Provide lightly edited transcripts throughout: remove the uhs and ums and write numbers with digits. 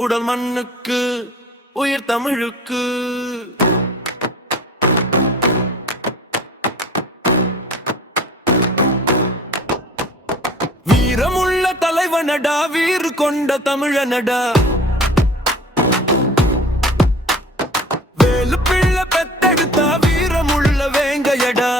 உடல் மண்ணுக்கு உயிர் தமிழுக்கு. வீரமுள்ள தலைவனடா, வீறு கொண்ட தமிழனடா, வேலு பிள்ளை பெத்தெடுத்த வீரமுள்ள வேங்கையடா.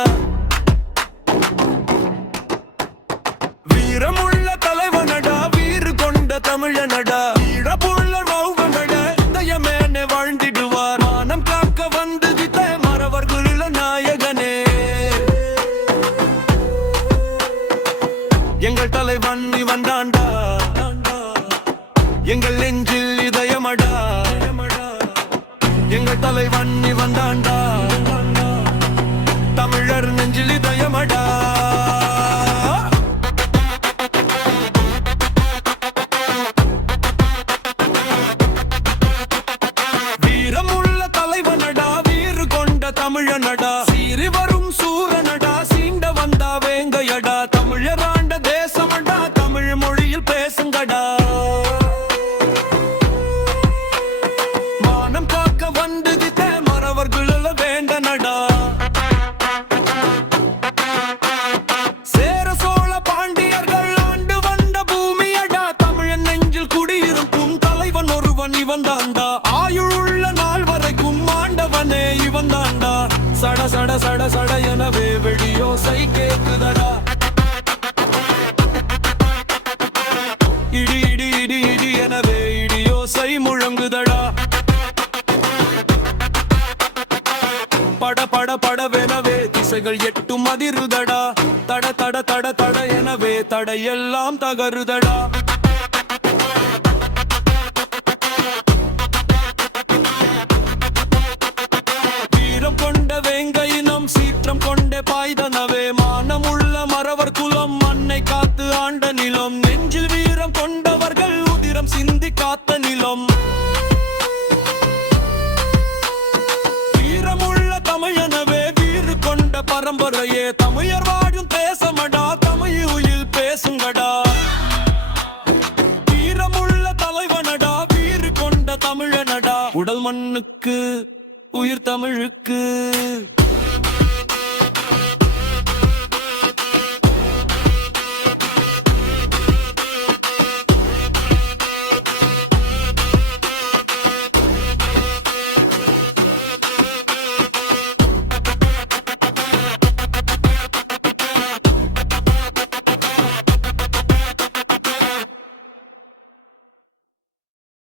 வீரமுள்ள தலைவனடா, வீறு கொண்ட தமிழனடா, ஈழப்புள்ள வௌவனடா, தயமேனே வாழ்ந்திடுவார். மானம் காக்க வந்து வித்த மறவர்குள்ள நாயகனே, எங்கள் தலைவன் இவன் தாண்டா, எங்கள் நெஞ்சில் இதயமடா. எங்கள் தலைவன் இவன் தாண்டா, தமிழர் நெஞ்சில் இதயமடா. வீரமுள்ள தலைவனடா, வீறு கொண்ட தமிழனடா, சீறி வரும் சூரனடா, சீண்ட வந்தா வேங்கையடா. தமிழராண்ட தேசமடா, தமிழ் மொழியில் பேசுங்கடா. மானம் காக்க வந்து வித்த மறவர்கள் வேண்டனடா. சேர சோழ பாண்டியர்கள் ஆண்டு வந்த பூமியடா, தமிழன் நெஞ்சில் குடியிருக்கும் தலைவன் ஒருவன் இவன் தாண்டா. ஆயுளுள்ள நாள் வரைக்கும் ஆண்டவனே இவன் தாண்டா. சட சட சட சட எனவே வெடியோசை கேக்குதடா. இடி இடி இடி இடி எனவே இடியோசை முழங்குதடா. பட பட படவெனவே திசைகள் எட்டும் அதிருதடா. தட தட தட தட எனவே தடையெல்லாம் தகருதடா. வீரம் கொண்ட வேங்கையினம் சீற்றம் கொண்ட பாய்தனவே, மானமுள்ள மறவர் குலம் மண்ணை காத்து ஆண்ட நிலம். நெஞ்சில் வீரம் கொண்டவர்கள் உதிரம் சிந்தி காத்த நிலம். வீரமுள்ள தமிழனவே, வீறு கொண்ட பரம்பரையே, தமிழர் வாழும் தேசமடா, தமிழ் உயில் பேசுங்கடா. வீரமுள்ள தலைவனடா, வீறு கொண்ட தமிழனடா, உடல் மண்ணுக்கு உயிர் தமிழுக்கு.